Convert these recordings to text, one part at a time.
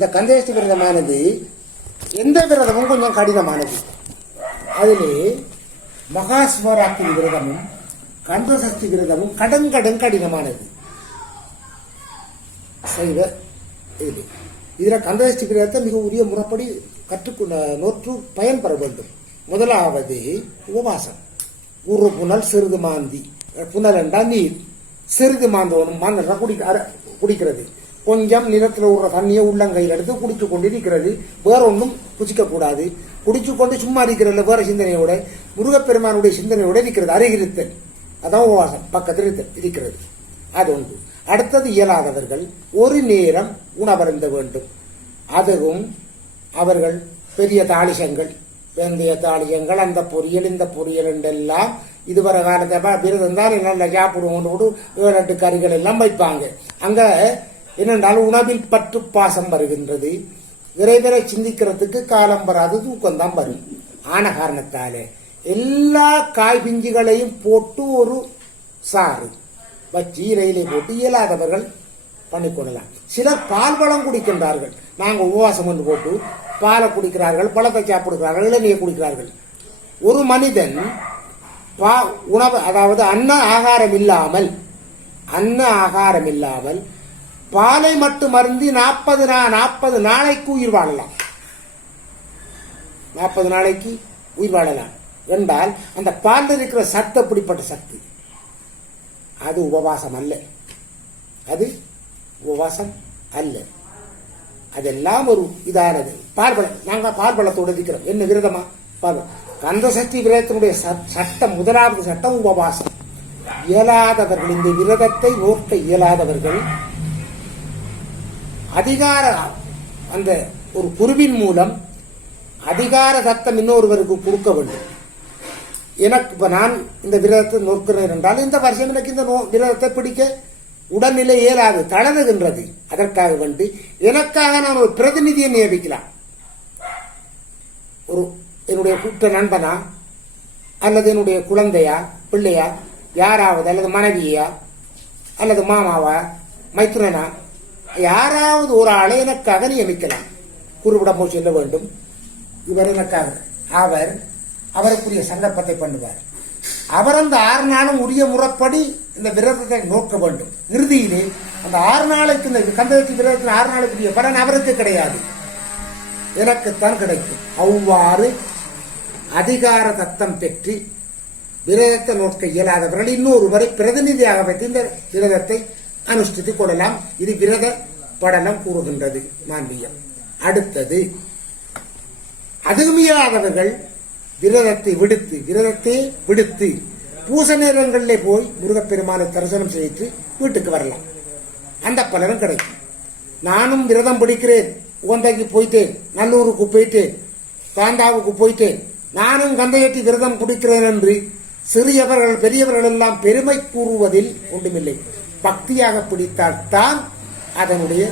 இந்த கந்தசஷ்டி விரதமானது எந்த விரதமும் கொஞ்சம் கடினமானது. அதிலே மகாசிவராத்திரி விரதமும் கந்தசஷ்டி விரதமும் கடினமானது. சைவ இதுல கந்தசஷ்டி விரதத்தை மிக உரிய முறைப்படி நோற்று பயன்பெற வேண்டும். முதலாவது உபவாசம். ஒரு புனல் சிறிது மாந்தி, புனல் என்றால் நீர், சிறிது மாந்தோனும் மாந்தா குடிக்கிறது. கொஞ்சம் நிலத்தில் உள்ள தண்ணியை உள்ளங்கையில் எடுத்து குடிச்சு கொண்டு இருக்கிறது. வேற ஒன்றும் புசிக்க கூடாது. குடிச்சு கொண்டு சும்மா இருக்கிறது வேற சிந்தனையோட முருகப்பெருமானுடைய சிந்தனையோட இருக்கிறது. அருகிருத்தல், அதான் உபவாசம். பக்கத்தில் இருக்கிறது. அது ஒன்று. அடுத்தது இயலாதவர்கள் ஒரு நேரம் உணவருந்த வேண்டும். அதுவும் அவர்கள் பெரிய தாளிசங்கள், வெந்தய தாளியங்கள், அந்த பொரியல் இந்த பொரியல் என்றெல்லாம் இதுவரை காலத்தை விரதம் தான் நல்லா சாப்பிடுவோம். 7-8 கறிகள் எல்லாம் வைப்பாங்க. அங்க என்னென்றாலும் உணவில் பற்று பாசம் வருகின்றது. விரைவிரை சிந்திக்கிறதுக்கு காலம் வராது, தூக்கம்தான் வரும். ஆன காரணத்தாலே எல்லா காய் பிஞ்சுகளையும் போட்டு ஒரு சாறு வச்சு இலையிலே போட்டு இயலாதவர்கள் பண்ணிக்கொள்ளலாம். சிலர் பால் பழம் குடிக்கின்றார்கள். நாங்கள் உபவாசம் கொண்டு போட்டு பாலை குடிக்கிறார்கள், பழத்தை சாப்பிடுகிறார்கள், இளநீரை குடிக்கிறார்கள். ஒரு மனிதன் உணவு, அதாவது அன்ன ஆகாரம் இல்லாமல் பாலை மட்டும் அருந்தி 40 நாளைக்கு உயிர் வாழலாம். 40 நாளைக்கு உயிர் வாழலாம் என்றால் அந்த பாலில் இருக்கிற சத்து அப்படிப்பட்ட சக்தி. அது உபவாசம் அல்ல. அதெல்லாம் ஒரு இதானது. பால்பழம், நாங்கள் பால்பழத்தோடு இருக்கிறோம். என்ன விரதமா? கந்தசஷ்டி விரதத்தினுடைய சட்டம், முதலாவது சட்டம் உபவாசம். இயலாதவர்கள், இந்த விரதத்தை நோக்க இயலாதவர்கள் அதிகார அந்த ஒரு குருவின் மூலம் அதிகார சத்தம் இன்னொருவருக்கு கொடுக்க வேண்டும். எனக்கு இப்ப நான் இந்த விரதத்தை நோக்கிறேன் என்றால் இந்த வருஷம் எனக்கு இந்த விரதத்தை பிடிக்க உடல்நிலை இயலாது, தளருகின்றது. அதற்காக வேண்டி எனக்காக நான் ஒரு பிரதிநிதியை நியமிக்கலாம். ஒரு என்னுடைய கூட்ட நண்பனா அல்லது என்னுடைய குழந்தையா பிள்ளையா யாராவது, அல்லது மனைவியா அல்லது மாமாவா மைத்துனனா, யாராவது ஒரு ஆளை எனக்காக நியமிக்கலாம். குருவிடம் செல்ல வேண்டும். இவர் எனக்காக, அவருக்குரிய சந்தர்ப்பத்தை பண்ணுவார். அவர் அந்த 6 நாளும் உரிய முறைப்படி இந்த விரதத்தை நோக்க வேண்டும். இறுதியிலே அந்த 6 நாளுக்கு, இந்த கந்தசஷ்டி விரதத்தின் 6 நாளுக்குரிய பலன் அவருக்கு கிடையாது, எனக்குத்தான் கிடைக்கும். அவ்வாறு அதிகார தத்தம் பெற்று விரதத்தை நோக்க இயலாதவர்கள் இன்னொருவரை பிரதிநிதியாக வைத்து இந்த விரதத்தை அனுஷ்டித்துக் கொள்ளலாம். இது விரத படலம் கூறுகின்றது மாண்பியம். அடுத்தது, அதுவும் இயலாதவர்கள் விரதத்தை விடுத்து பூச நேரங்களிலே போய் முருகப்பெருமானை தரிசனம் செய்து வீட்டுக்கு வரலாம். அந்த பலனும் கிடைக்கும். நானும் விரதம் பிடிக்கிறேன், உகந்தைக்கு போயிட்டேன், நல்லூருக்கு போயிட்டேன், காந்தாவுக்கு போயிட்டேன், நானும் கந்தசஷ்டி விரதம் பிடிக்கிறேன் என்று சிறியவர்கள் பெரியவர்கள் எல்லாம் பெருமை கூறுவதில் ஒன்றுமில்லை. பக்தியாக பிடித்தால்தான் அதனுடைய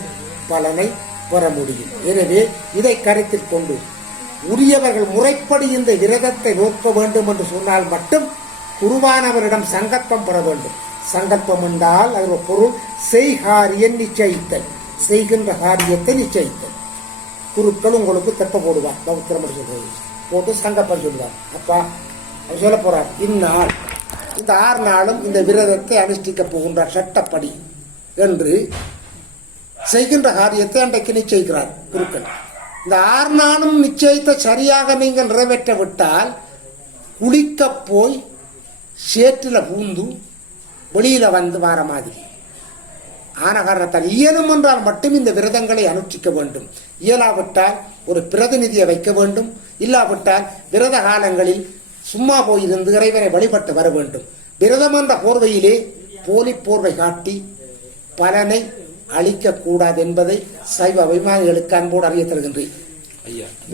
பலனை பெற முடியும். எனவே இதை கருத்தில் கொண்டு உரியவர்கள் முறைப்படி இந்த விரதத்தை நோக்க வேண்டும் என்று சொன்னால் மட்டும் குருவானவரிடம் சங்கல்பம் பெற வேண்டும். சங்கல்பம் என்றால் அதன் பொருள் செய்காரியம் நிச்சயித்தல், செய்கின்ற காரியத்தை நிச்சயித்தல். குருக்கள் உங்களுக்கு தெப்ப போடுவார், பௌத்திரம் சொல்றது போட்டு சங்கல்பம் சொல்லுவார். அப்பா அவர் சொல்ல போறார், இந்நாள் இந்த 6 நாளும் இந்த விரதத்தை அனுஷ்டிக்க போகின்றார் சட்டப்படி என்று செய்கின்ற காரியத்தை அன்றைக்கு நிச்சயிக்கிறார் குருக்கள். இந்த 6 நாளும் நிச்சயித்த சரியாக நீங்கள் நிறைவேற்ற விட்டால் குளிக்க போய் சேற்றில பூந்து வெளியில வந்து வார மாதிரி. ஆன காரணத்தால் இயலும் என்றால் மட்டும் இந்த விரதங்களை அனுஷ்டிக்க வேண்டும். இயலாவிட்டால் ஒரு பிரதிநிதியை வைக்க வேண்டும். இல்லாவிட்டால் விரத காலங்களில் சும்மா போயிருந்து இறைவனை வழிபட்டு வர வேண்டும். விரதம் என்ற போர்வையிலே போலி போர்வை காட்டி பலனை அளிக்க கூடாது என்பதை சைவ அபிமானிகளுக்கு அன்போடு அறிய தருகின்றேன்.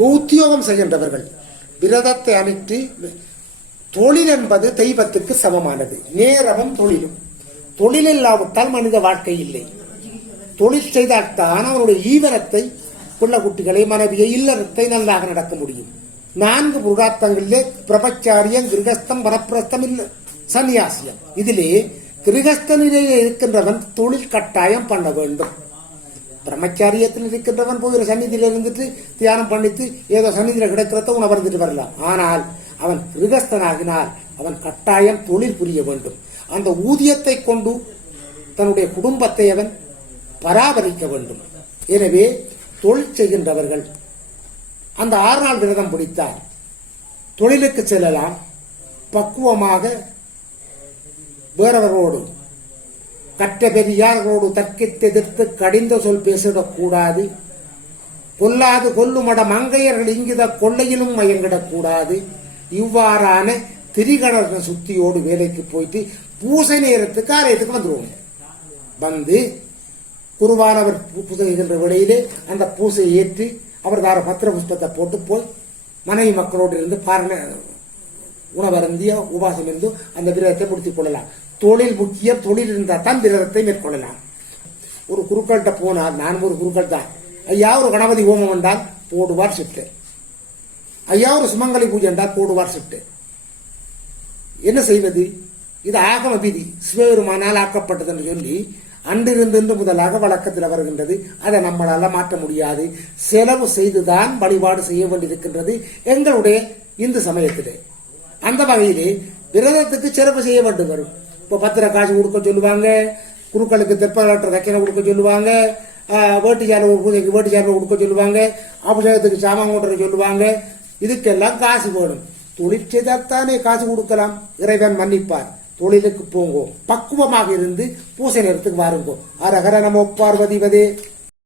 உத்தியோகம் செய்கின்றவர்கள் விரதத்தை அனுப்பி, தொழில் என்பது தெய்வத்துக்கு சமமானது. நேரமும் தொழிலும். தொழில் இல்லாவிட்டால் மனித வாழ்க்கை இல்லை. தொழில் செய்தால்தான் அவனுடைய ஈவனத்தை, பிள்ளை குட்டிகளை, மனைவியை, இல்லறத்தை நல்லாக நடக்க முடியும். 4 புருகாத்தங்களிலே பிரபச்சாரியம், கிரகஸ்தம், வனப்பிரஸ்தம், இல்லை சன்னியாசியம். இதிலே கிரகஸ்த நிலையில் இருக்கின்றவன் தொழில் கட்டாயம் பண்ண வேண்டும். பிரம்மச்சாரியத்தில் இருக்கின்றவன் போய் ஒரு சந்நிதியில இருந்துட்டு தியானம் பண்ணிட்டு ஏதோ சந்நிதியில கிடைக்கிறத உணவருந்துட்டு வரலாம். ஆனால் அவன் கிருகஸ்தனாகினால் அவன் கட்டாயம் தொழில் புரிய வேண்டும். அந்த ஊதியத்தை கொண்டு தன்னுடைய குடும்பத்தை அவன் பராமரிக்க வேண்டும். எனவே தொழில் செய்கின்றவர்கள் அந்த 6 நாள் விரதம் பிடித்தால் தொழிலுக்கு செல்லலாம். பக்குவமாக வேறவர்களோடு கற்ற பெரியார்களோடு தர்க்கித்தெதிர்த்து கடிந்த சொல் பேசிடக்கூடாது. கொல்லாது கொல்லுமட மங்கையர்கள் இங்கித கொள்ளையிலும் மயங்கிடக்கூடாது. இவ்வாறான திரிகடன சுத்தியோடு வேலைக்கு போயிட்டு பூசை நேரத்துக்கு ஆலயத்துக்கு வந்துருவோம். வந்து குருவானவர் பூஜை செய்கின்ற வேளையிலே அந்த பூசையை ஏற்றி அவர் தார பத்திர புஷ்பத்தை போட்டு போய் மனைவி மக்களோடு இருந்து உணவருந்திய உபாசம் இருந்து அந்த விரதத்தை முடித்துக் கொள்ளலாம். தொழில் முக்கியம். தொழில் இருந்தால் தான் விரதத்தை மேற்கொள்ளலாம். ஒரு குருக்கள்கிட்ட போனால், நான் ஒரு குருக்கள் தான், ஐயா ஒரு கணபதி ஹோமம் என்றால் போடுவார் சிட்டு, ஐயா ஒரு சுமங்கலி பூஜை என்றால் போடுவார் சிட்டு. என்ன செய்வது? இது ஆகம விதி, சிவபெருமானால் ஆக்கப்பட்டது என்று சொல்லி அன்றிருந்து முதலாக வழக்கத்தில் வருகின்றது. அதை நம்மளால மாற்ற முடியாது. செலவு செய்துதான் வழிபாடு செய்ய வேண்டியிருக்கின்றது எங்களுடைய இந்து சமயத்திலே. அந்த வகையிலே விரதத்துக்கு செலவு செய்ய வேண்டும் வரும். இப்போ பத்திர காசு கொடுக்க சொல்லுவாங்க, குருக்களுக்கு தெப்பலாற்ற தக்கின கொடுக்க சொல்லுவாங்க, வேட்டிச்சாலை பூஜைக்கு வேட்டிச்சாலை கொடுக்க சொல்லுவாங்க, அபிஷேகத்துக்கு சாமான் கொண்டு சொல்லுவாங்க. இதுக்கெல்லாம் காசு வேணும். தொழில் செய்தால்தானே காசு கொடுக்கலாம். இறைவன் மன்னிப்பார். தொழிலுக்கு போங்கோ, பக்குவமாக இருந்து பூசை நேரத்துக்கு வாருங்கோ. அரகர நமோ பார்வதி வதே.